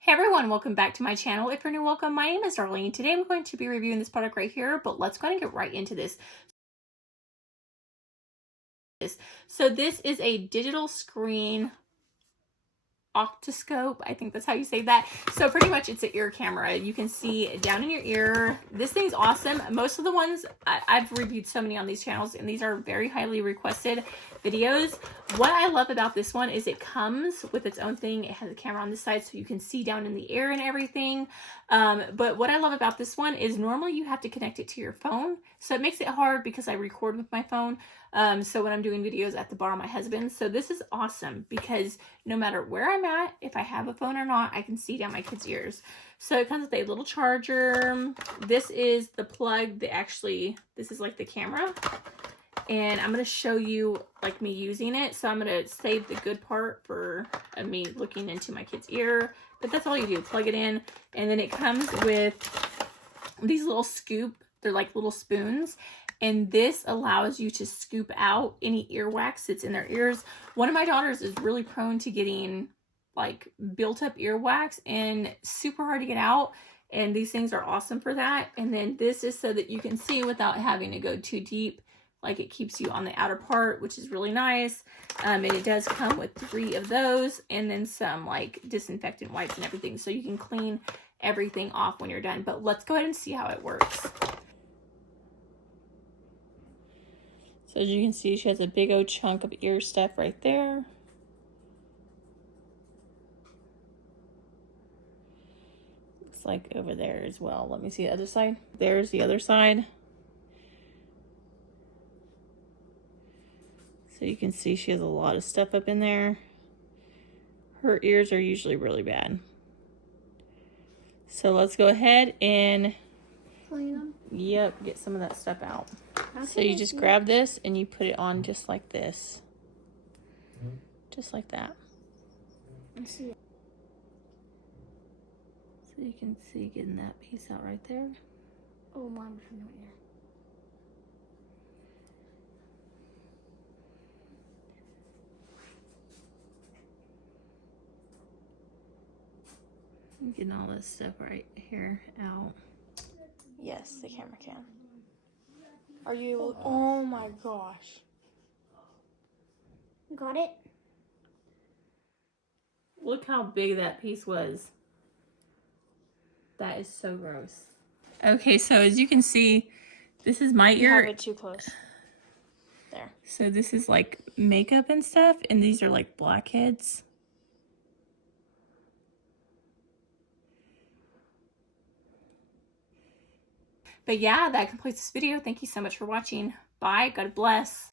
Hey everyone, welcome back to my channel. If you're new, welcome. My name is Darlene. Today I'm going to be reviewing this product right here, but let's go ahead and get right into this. So this is a digital screen otoscope. I think that's how you say that. So pretty much it's an ear camera. You can see down in your ear. This thing's awesome. Most of the ones I've reviewed so many on these channels, and these are very highly requested videos. What I love about this one is it comes with its own thing. It has a camera on the side so you can see down in the air and everything. But what I love about this one is normally you have to connect it to your phone. So it makes it hard because I record with my phone. So when I'm doing videos, I have to borrow my husband's. So this is awesome because no matter where I'm at, if I have a phone or not, I can see down my kids' ears. So it comes with a little charger. This is the plug that this is like the camera. And I'm going to show you like me using it. So I'm going to save the good part for me looking into my kid's ear. But that's all you do, plug it in. And then it comes with these little they're like little spoons. And this allows you to scoop out any earwax that's in their ears. One of my daughters is really prone to getting like built up earwax and super hard to get out. And these things are awesome for that. And then this is so that you can see without having to go too deep. Like it keeps you on the outer part, which is really nice. And it does come with 3 of those and then some like disinfectant wipes and everything. So you can clean everything off when you're done. But let's go ahead and see how it works. So as you can see, she has a big old chunk of ear stuff right there. Looks like over there as well. Let me see the other side. There's the other side. So you can see she has a lot of stuff up in there. Her ears are usually really bad. So let's go ahead and clean them. Yep, get some of that stuff out. So you just grab this and you put it on just like this. Just like that. Let's see. So you can see getting that piece out right there. Oh, mine from right here. Getting all this stuff right here out. Yes, the camera can. Are you able? Oh my gosh. Got it? Look how big that piece was. That is so gross. Okay, so as you can see, this is my You ear. have it too close. There. So this is like makeup and stuff, and these are like blackheads. But yeah, that completes this video. Thank you so much for watching. Bye. God bless.